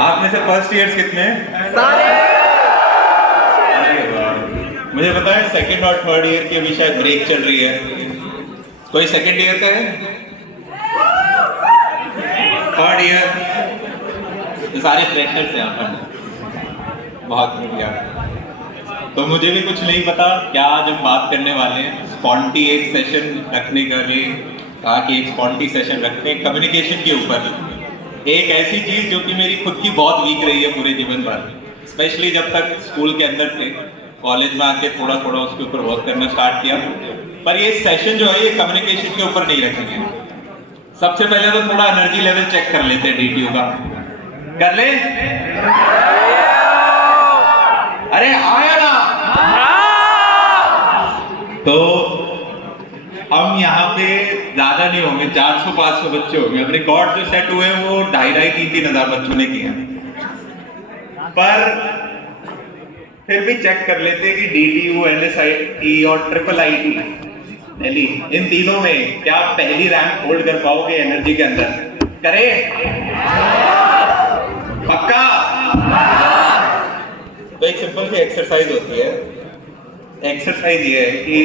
आप में से फर्स्ट ईयर्स कितने हैं? सारे। अरे वाह, मुझे पता है सेकंड और थर्ड ईयर की अभी शायद ब्रेक चल रही है। कोई सेकंड ईयर का है? Third year? तो सारे फ्रेशर्स हैं यहाँ पर। बहुत बढ़िया। तो मुझे भी कुछ नहीं पता क्या आज हम बात करने वाले हैं। स्पॉन्टी एक सेशन रखने का लिए कहा कि एक स्पॉन्टी सेशन रखते हैं कम्युनिकेशन के ऊपर। एक ऐसी चीज जो कि मेरी खुद की बहुत वीक रही है पूरे जीवन भर, स्पेशली जब तक स्कूल के अंदर थे। कॉलेज में आके थोड़ा थोड़ा उसके ऊपर वर्क करना स्टार्ट किया, पर ये सेशन जो है ये कम्युनिकेशन के ऊपर नहीं रखेंगे। सबसे पहले तो थोड़ा एनर्जी लेवल चेक कर लेते हैं डीटीयू का। कर ले? अरे आया ना। तो हम यहाँ पे ज्यादा नहीं होंगे, 400-500 बच्चे होंगे। अब रिकॉर्ड जो सेट हुए हैं वो 2,500-3,000 हजार बच्चों ने किए हैं। पर फिर भी चेक कर लेते हैं कि डीटीयू, एनएसआईटी और ट्रिपल आईटी दिल्ली, इन तीनों में क्या आप पहली रैंक होल्ड कर पाओगे एनर्जी के अंदर? करे? पक्का? तो एक सिंपल सी एक्सरसाइज होती है। एक्सरसाइज ये है कि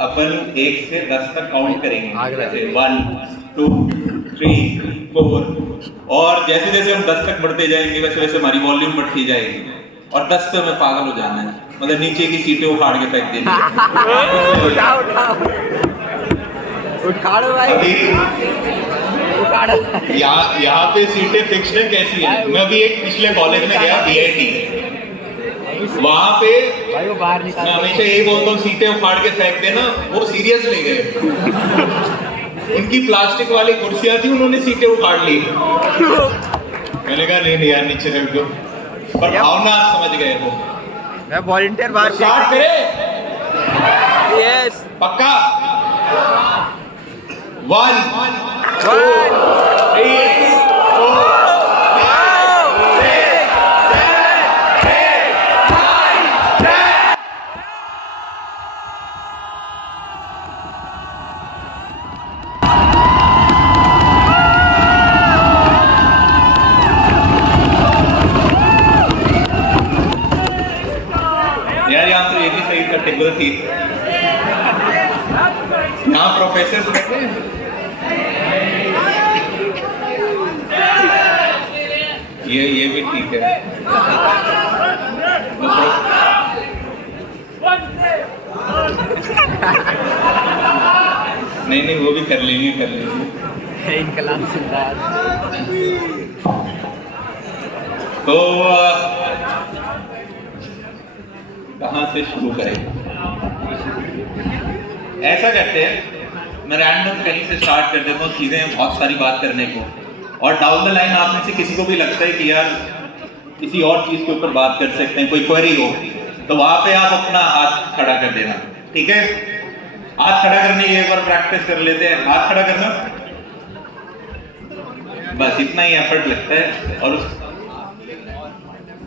अपन 1 से 10 तक काउंट करेंगे, जैसे 1, 2, 3, 4, और जैसे जैसे हम 10 तक बढ़ते जाएंगे वैसे वैसे हमारी वॉल्यूम बढ़ती जाएगी। और 10 पे हमें पागल हो जाना है, मतलब नीचे की सीटें उखाड़ के फेंक देनी है। उठाओ भाई, यहाँ पे सीटें फिक्स्ड है। कैसी है? मैं अभी एक पिछले कॉलेज में गया, बीआईटी, वहां पे मैं हमेशा यही बोलता हूँ, सीटें उखाड़ के फेंक देना। वो सीरियस ले गए। उनकी प्लास्टिक वाली कुर्सियां थी, उन्होंने सीटें उखाड़ ली। मैंने कहा नहीं यार, नीचे रख दो। पर भावना आप समझ गए हो। मैं वॉलंटियर बाहर स्टार्ट करे? यस पक्का? 1, 2, 3, 4, थी। यहाँ प्रोफेसर बैठे, ये भी ठीक है। नहीं वो भी कर लेंगे। इनकलाब जिंदाबाद। तो कहाँ से शुरू करें? ऐसा करते हैं, मैं रैंडम कहीं से स्टार्ट कर देता हूँ चीजें, बहुत सारी बात करने को, और डाउन द लाइन आप में से किसी को भी लगता है कि यार किसी और चीज के ऊपर बात कर सकते हैं, कोई क्वेरी हो, तो वहां पे आप अपना हाथ खड़ा कर देना। ठीक है? हाथ खड़ा करने की एक बार प्रैक्टिस कर लेते हैं। हाथ खड़ा करना, बस इतना ही एफर्ट लगता है और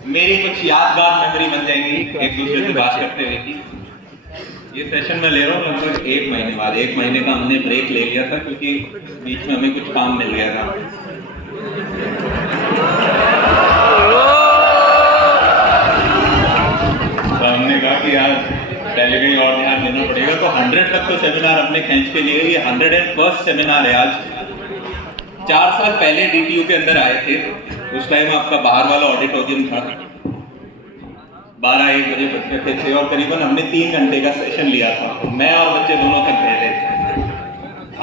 मेरी कुछ यादगार मेमोरी बन जाएंगी एक दूसरे से बात करते हुए की। ये सेशन मैं ले रहा हूँ लगभग 1 महीने बाद। 1 महीने का हमने ब्रेक ले लिया था क्योंकि बीच में हमें कुछ काम मिल गया था। तो हमने कहा कि यार पहले कहीं और ध्यान देना पड़ेगा। तो 100 तक तो सेमिनार हमने खींच के लिए। ये 101st सेमिनार है आज। 4 साल पहले डीटीयू के अंदर आए थे, उस टाइम आपका बाहर वाला ऑडिटोरियम था। 12-1 बजे बच्चे थे और करीबन हमने 3 घंटे का सेशन लिया था। मैं और बच्चे दोनों थक गए थे।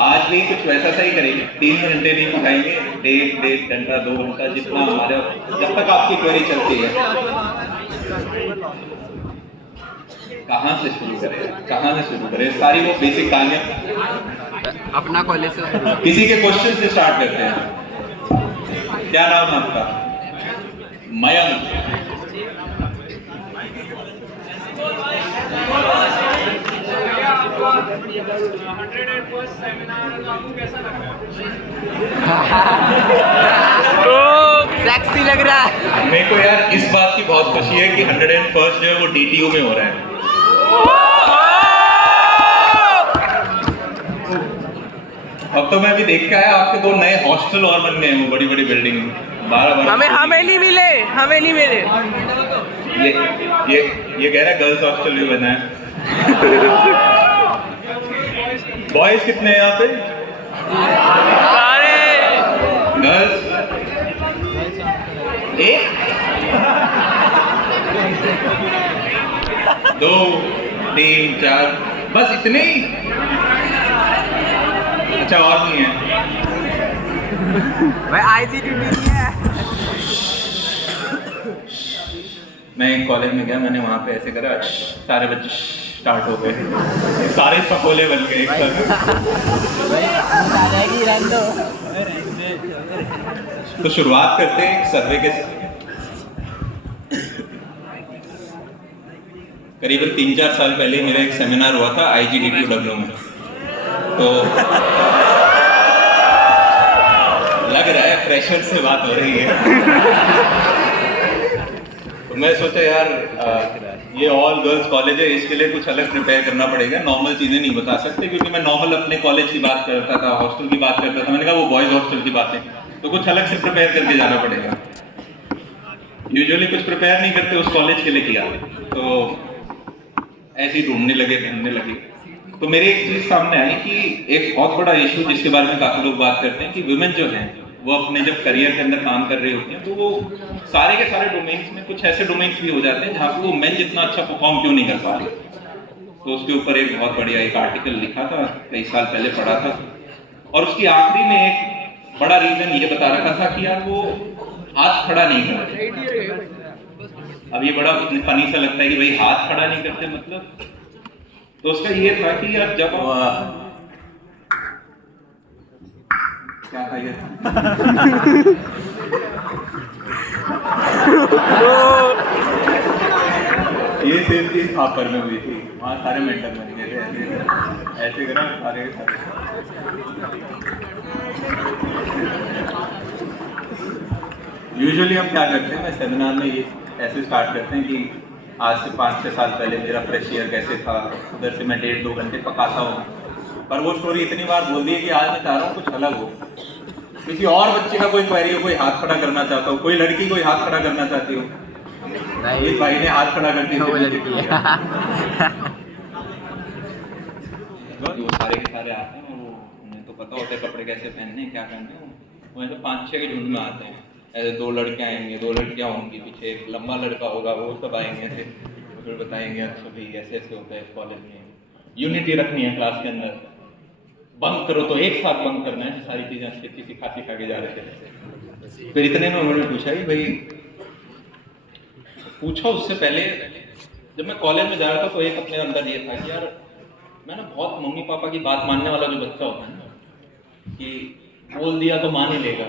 आज भी कुछ वैसा सा ही करेंगे, 3 घंटे नहीं पढ़ाएंगे, 1.5 घंटा 2 घंटा जितना हमारे, जब तक आपकी क्वेरी चलती है। कहाँ से शुरू करें? सारी वो बेसिक कहानियां अपना कॉलेज से, किसी के क्वेश्चन से स्टार्ट करते हैं। क्या नाम है आपका? मयंक। सेक्सी लग रहा है। मेरे को यार इस बात की बहुत खुशी है कि 101st जो है वो डीटीयू में हो रहा है। अब तो मैं भी देख के आया, आपके 2 नए हॉस्टल और बन गए हैं, वो बड़ी बड़ी बिल्डिंग 12 हमें नहीं मिले, हमें नहीं मिले। ये कह रहा है गर्ल्स हॉस्टल भी बना है। बॉयज कितने हैं यहाँ पे? सारे गर्ल्स 1 2 3 4 बस इतने ही? अच्छा और नहीं है? भाई IGDT नहीं है। मैं एक कॉलेज में गया, मैंने वहाँ पे ऐसे करा, सारे बच्चे स्टार्ट हो गए, सारे पकोले बन गए एक साथ। तो शुरुआत करते हैं एक सर्वे के साथ। करीबन 3-4 साल पहले मेरा एक सेमिनार हुआ था IGDTW में, तो लग रहा है फ्रेशर से बात हो रही है। तो मैं सोचा यार ये ऑल गर्ल्स कॉलेज है, इसके लिए कुछ अलग प्रिपेयर करना पड़ेगा, नॉर्मल चीजें नहीं बता सकते, क्योंकि मैं नॉर्मल अपने कॉलेज की बात करता था, हॉस्टल की बात करता था। मैंने कहा वो बॉयज हॉस्टल की बात है, तो कुछ अलग से प्रिपेयर करके जाना पड़ेगा। यूजुअली कुछ प्रिपेयर नहीं करते उस कॉलेज के लिए किया, तो ऐसे ही ढूंढने लगे। तो मेरे एक चीज सामने आई कि एक बहुत बड़ा इशू जिसके बारे में काफी लोग बात करते हैं कि वुमेन जो हैं वो अपने जब करियर के अंदर काम कर रही होती हैं, तो वो सारे के सारे डोमेन्स में कुछ ऐसे डोमेन्स भी हो जाते हैं जहाँ पे वो मेन जितना अच्छा परफॉर्म क्यों नहीं कर पा रही। तो उसके ऊपर एक बहुत बढ़िया एक आर्टिकल लिखा था, कई साल पहले पढ़ा था, और उसकी आखिरी में एक बड़ा रीजन ये बता रखा था कि यार वो हाथ खड़ा नहीं कर रहे। अब ये बड़ा फनी सा लगता है कि भाई हाथ खड़ा नहीं करते मतलब, तो उसका ये था कि यार जब क्या था ये ये सेम चीज खापर में हुई थी, वहाँ सारे मेंटर बन गए थे, ऐसे करा सारे के सारे। यूजुअली हम क्या करते हैं, मैं सेमिनार में ये ऐसे स्टार्ट करते हैं कि आज से 5-6 साल पहले मेरा फ्रेश ईयर कैसे था, उधर से मैं 1.5-2 घंटे पकाता हूँ, पर वो स्टोरी इतनी बार बोल दी है कि आज मैं चाह रहा हूँ कुछ अलग हो। किसी और बच्चे का कोई क्वेरी हो, कोई हाथ खड़ा करना चाहता हो, कोई लड़की कोई हाथ खड़ा करना चाहती हो? इस भाई ने हाथ खड़ा कर दिया। वो सारे के सारे आते हैं, वो उन्हें तो पता होता है कपड़े कैसे पहनने क्या पहनने, वो ऐसे 5-6 के झुंड में आते हैं, ऐसे 2 लड़कियां आएंगी, 2 लड़कियां होंगी, पीछे एक लंबा लड़का होगा, वो सब आएंगे ऐसे, फिर बताएंगे अच्छा भाई ऐसे ऐसे होता है इस कॉलेज में, यूनिटी रखनी है क्लास के अंदर, बंक करो तो एक साथ बंक करना है, सारी चीजें अच्छी सिखा के जा रहे थे। फिर इतने में उन्होंने पूछा कि भाई पूछा उससे पहले जब मैं कॉलेज में जा रहा था तो एक अपने अंदर ये था कि यार मैं ना बहुत मम्मी पापा की बात मानने वाला जो बच्चा होता है ना, कि बोल दिया तो मान ही लेगा,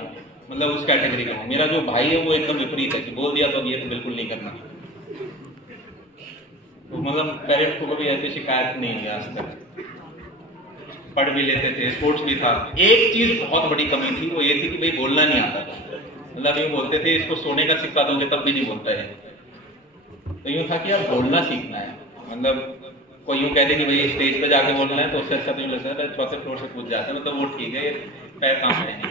मतलब उस कैटेगरी का हूँ। मेरा जो भाई है वो एकदम विपरीत है कि बोल दिया तो ये तो बिल्कुल नहीं करना। तो मतलब पेरेंट्स को कभी ऐसी शिकायत नहीं हुई आज तक, पढ़ भी लेते थे, स्पोर्ट्स भी था। एक चीज बहुत बड़ी कमी थी, वो ये थी कि भाई बोलना नहीं आता था, मतलब यूँ बोलते थे इसको सोने का सिक्का दोगे तब भी नहीं बोलता है। तो यूँ था कि यार बोलना सीखना है, मतलब कोई यूँ कहते कि भाई स्टेज पे जाके बोलना है तो उससे अच्छा तो यूँ लगता है 4थे फ्लोर से कूद जाता है, मतलब वो ठीक है, पैर काम है नहीं।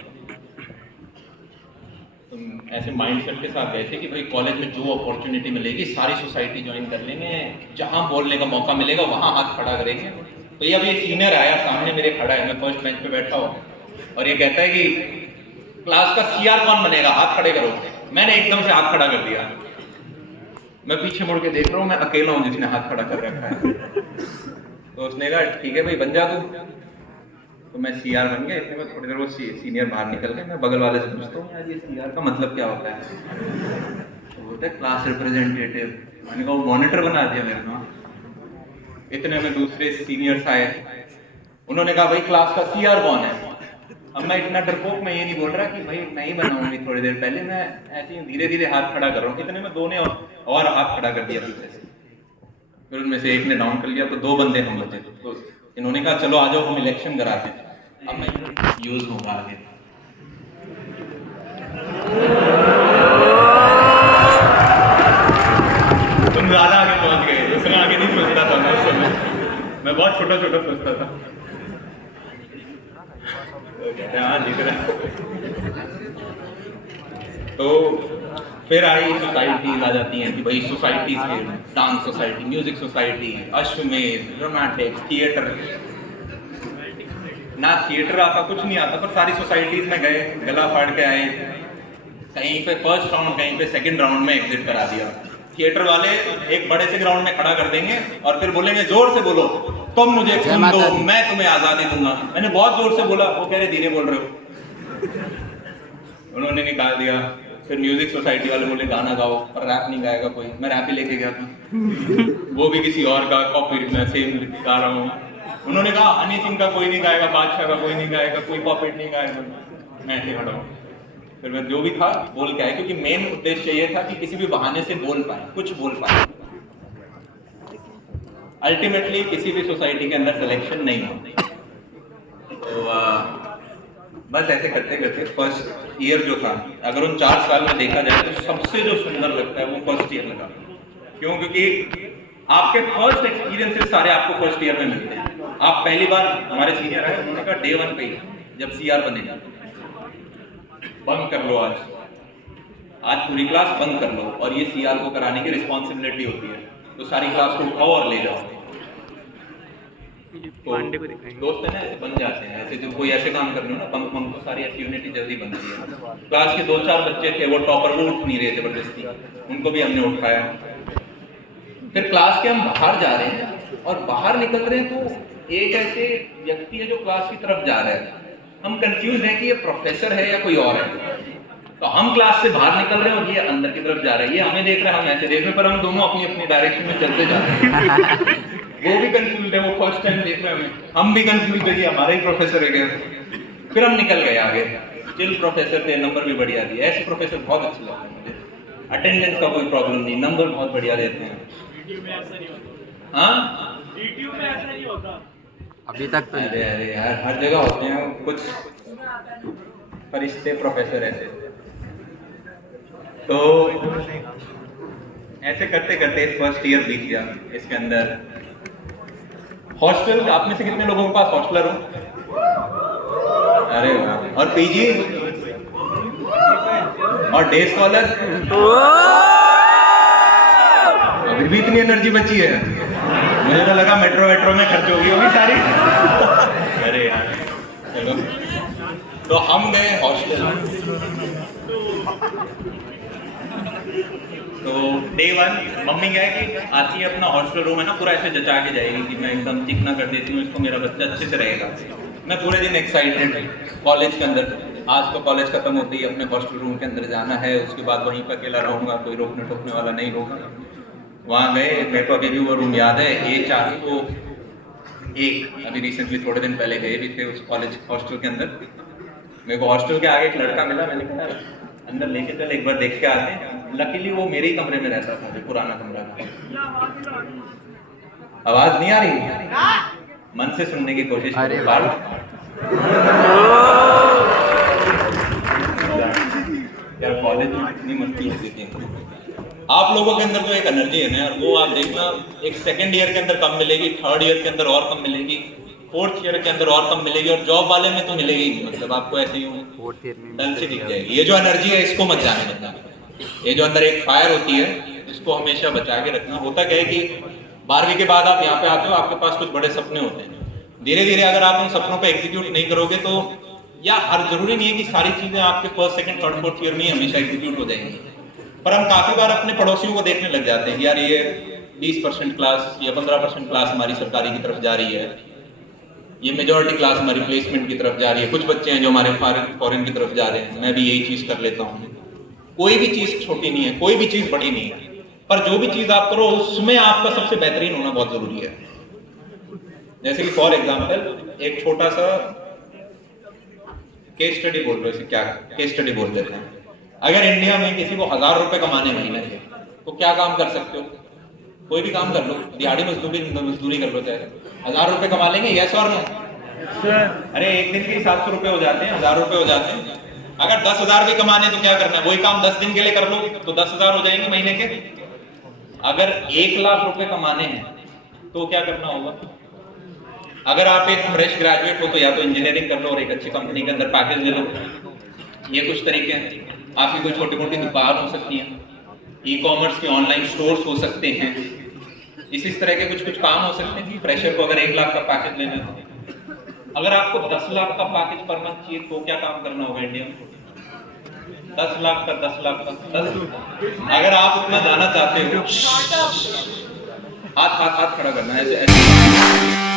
तो ऐसे माइंडसेट के साथ गए थे कि भाई कॉलेज में जो अपॉर्चुनिटी मिलेगी सारी सोसाइटी ज्वाइन कर लेंगे, जहाँ बोलने का मौका मिलेगा वहाँ हाथ खड़ा करेंगे। तो ये अभी एक सीनियर आया सामने मेरे खड़ा है, मैं फर्स्ट बेंच पे बैठा हूँ और ये कहता है कि क्लास का सीआर कौन बनेगा, हाथ खड़े करो। मैंने एकदम से हाथ खड़ा कर दिया, मैं पीछे मुड़ के देख रहा हूँ, मैं अकेला हूँ जिसने हाथ खड़ा कर रखा है। तो उसने कहा ठीक है भाई बन जा तू, तो मैं सीआर बन गया। इतने में थोड़ी देर वो सीनियर बाहर निकल गए, मैं बगल वाले से पूछता हूँ यार ये सीआर का मतलब क्या होता है? तो बोलते हैं क्लास रिप्रेजेंटेटिव। मैंने कहा वो मॉनिटर बना दिया मेरे को। इतने में दूसरे सीनियर्स आए, उन्होंने कहा भाई क्लास का सीआर कौन है? अब मैं इतना डरपोक मैं ये नहीं बोल रहा कि भाई मैं ही बनाऊंगी, थोड़ी देर पहले मैं ऐसे ही धीरे धीरे हाथ खड़ा कर रहा हूँ। इतने में 2 ने और हाथ खड़ा कर दिया पीछे से, फिर उनमें से एक ने डाउन कर लिया, तो 2 बंदे हम बचे। तो इन्होंने कहा चलो आ जाओ हम इलेक्शन कराते हैं। अब मैं यूज होगा आगे, तुम ज्यादा आगे पहुंच गए, उतना आगे नहीं सोचता था मैं उस समय, मैं बहुत छोटा छोटा सोचता था। तो फिर आई सोसाइटीज आ जाती हैं कि भाई सोसाइटीज के डांस सोसाइटी, म्यूजिक सोसाइटी, अश्वमेध, ड्रामेटिक, थिएटर। ना थिएटर आता, कुछ नहीं आता, पर सारी सोसाइटीज में गए, गला फाड़ के आए, कहीं पे फर्स्ट राउंड, कहीं पे सेकंड राउंड में एग्जिट करा दिया। थिएटर वाले एक बड़े से ग्राउंड में खड़ा कर देंगे और फिर बोलेंगे जोर से बोलो, तुम मुझे खून दो, मैं तुम्हें आजादी दूंगा। मैंने बहुत जोर से बोला, वो कह रहे धीरे बोल रहे हो। उन्होंने निकाल दिया। फिर म्यूजिक सोसाइटी वाले बोले गाना गाओ, पर रैप नहीं गाएगा कोई। मैं रैप ही लेके गया था, वो भी किसी और का कॉपी में सेम गा रहा हूँ। उन्होंने कहा हनी सिंह का कोई नहीं गाएगा, बादशाह का कोई नहीं गाएगा, कोई पॉपेट नहीं गाएगा। मैं ऐसे खड़ा हूँ। फिर मैं जो भी था बोल के आया, क्योंकि मेन उद्देश्य ये था कि किसी भी बहाने से बोल पाए, कुछ बोल पाए। अल्टीमेटली किसी भी सोसाइटी के अंदर सिलेक्शन नहीं होती। तो बस ऐसे करते करते फर्स्ट ईयर जो था, अगर उन 4 साल में देखा जाए तो सबसे जो सुंदर लगता है वो फर्स्ट ईयर लगा। क्यों? क्योंकि आपके फर्स्ट एक्सपीरियंसेस सारे आपको फर्स्ट ईयर में मिलते हैं। आप पहली बार, हमारे सीनियर है, उन्होंने कहा डे 1 पे ही जब सीआर बनेगा बंक कर लो, आज पूरी क्लास बंक कर लो, और ये सीआर को कराने की रिस्पॉन्सिबिलिटी होती है। तो सारी क्लास को उठाओ और ले जाओ। तो दोस्त है ना, ऐसे बन जाते हैं। ऐसे जो कोई ऐसे काम कर रहे हो ना, बंक बंक, तो सारी ऐसी यूनिटी जल्दी बनती है। क्लास के 2-4 बच्चे थे, वो टॉपर, वो उठ नहीं रहे जबरदस्ती, उनको भी हमने उठाया। फिर क्लास के हम बाहर जा रहे हैं और बाहर निकल रहे हैं तो एक ऐसे व्यक्ति है जो क्लास की तरफ जा रहा है। हम कंफ्यूज हैं कि ये प्रोफेसर है या कोई और है। तो हम क्लास से बाहर निकल रहे हैं और ये अंदर की तरफ जा रहा है। ये हमें देख रहा है, हम ऐसे देख रहे हैं, पर हम दोनों अपनी अपनी डायरेक्शन में चलते जा रहे हैं। वो भी कंफ्यूज है, वो फर्स्ट टाइम देख रहे हैं हमें, हम भी कंफ्यूज है कि हमारा ही प्रोफेसर है क्या। फिर हम निकल गए आगे। चिल प्रोफेसर थे, नंबर भी बढ़िया दिए। ऐसे प्रोफेसर बहुत अच्छे लगते हैं मुझे। अटेंडेंस का कोई प्रॉब्लम नहीं, नंबर बहुत बढ़िया देते हैं। हाँ, अभी तक तो अरे अरे यार, हर जगह होते हैं कुछ फरिश्ते प्रोफेसर ऐसे। तो ऐसे करते करते फर्स्ट ईयर बीत गया। इसके अंदर हॉस्टल, आप में से कितने लोगों के पास हॉस्टलर हो? अरे वाह। और पीजी और डे स्कॉलर? अभी भी इतनी एनर्जी बची है, मुझे तो लगा मेट्रो में खर्च होगी सारी। अरे यार चलो, तो हम गए हॉस्टल। तो डे 1 मम्मी क्या है कि आती है, अपना हॉस्टल रूम है ना पूरा ऐसे जचा के जाएगी कि मैं एकदम चिकना कर देती हूँ इसको, मेरा बच्चा अच्छे से रहेगा। मैं पूरे दिन एक्साइटेड, कॉलेज के अंदर, आज तो कॉलेज खत्म होती है, अपने हॉस्टल रूम के अंदर जाना है, उसके बाद वहीं पर अकेला रहूंगा, कोई रोकने टोकने वाला नहीं होगा। वहाँ गए, मेरे को अभी भी वो रूम याद है। एक अभी रिसेंटली थोड़े दिन पहले गए भी थे उस कॉलेज हॉस्टल के अंदर। मेरे को हॉस्टल के आगे एक लड़का मिला, मैंने कहा अंदर लेके चल, एक बार देख के आते हैं। लकीली वो मेरे ही कमरे में रहता था, जो पुराना कमरा था। आवाज नहीं आ रही? मन से सुनने की कोशिश करो। यार कॉलेज में इतनी मस्ती होती थी। आप लोगों के अंदर जो एक एनर्जी है ना यार, वो आप देखना एक सेकंड ईयर के अंदर कम मिलेगी, थर्ड ईयर के अंदर और कम मिलेगी, फोर्थ ईयर के अंदर और कम मिलेगी, और जॉब वाले में तो मिलेगी ही। मतलब आपको ऐसे ही डल से दिख जाएगी। ये जो एनर्जी है इसको मत जाने देना। ये जो अंदर एक फायर होती है इसको हमेशा बचा के रखना। होता क्या है कि 12वीं के बाद आप यहाँ पे आते हो, आपके पास कुछ बड़े सपने होते हैं। धीरे धीरे अगर आप उन सपनों पे एग्जीक्यूट नहीं करोगे तो, या हर जरूरी नहीं है कि सारी चीजें आपके first second third fourth year में ही हमेशा एग्जीक्यूट हो जाएंगी, पर हम काफी बार अपने पड़ोसियों को देखने लग जाते हैं कि यार ये 20% क्लास या 15% क्लास हमारी सरकारी की तरफ जा रही है, ये मेजॉरिटी क्लास हमारी प्लेसमेंट की तरफ जा रही है, कुछ बच्चे हैं जो हमारे फॉरेन की तरफ जा रहे हैं, मैं भी यही चीज कर लेता हूँ। कोई भी चीज छोटी नहीं है, कोई भी चीज बड़ी नहीं है, पर जो भी चीज आप करो उसमें आपका सबसे बेहतरीन होना बहुत जरूरी है। जैसे कि फॉर एग्जाम्पल एक छोटा सा केस स्टडी बोल रहे, क्या केस स्टडी बोल देते हैं। अगर इंडिया में किसी को 1000 रुपए कमाने महीने के, तो क्या काम कर सकते हो? कोई भी काम कर लो, दिहाड़ी मजदूरी कर लो, चाहे 1000 रुपए कमा लेंगे, यस और नो? अरे एक दिन के 700 रुपए हो जाते हैं, 1000 रुपए हो जाते हैं। अगर 10,000 भी कमाने तो क्या करना है? वही काम 10 दिन के लिए कर लो तो 10,000 हो जाएंगे महीने के। अगर 1 लाख रुपए कमाने हैं तो क्या करना होगा? अगर आप एक फ्रेश ग्रेजुएट हो तो या तो इंजीनियरिंग कर लो और एक अच्छी कंपनी के अंदर पैकेज ले लो, ये कुछ तरीके हैं। आपकी कोई छोटी मोटी दुकान हो सकती है, ई कॉमर्स के ऑनलाइन स्टोर्स हो सकते हैं, इस तरह के कुछ कुछ काम हो सकते हैं। फ्रेशर को अगर 1 लाख का पैकेज लेना है, अगर आपको 10 लाख का पैकेज पर मंथ चाहिए तो क्या काम करना होगा इंडिया में? 10 लाख का 10 लाख का 10। अगर आप उतना जाना चाहते हो, हाथ हाथ हाथ खड़ा करना है ऐसे ऐसे।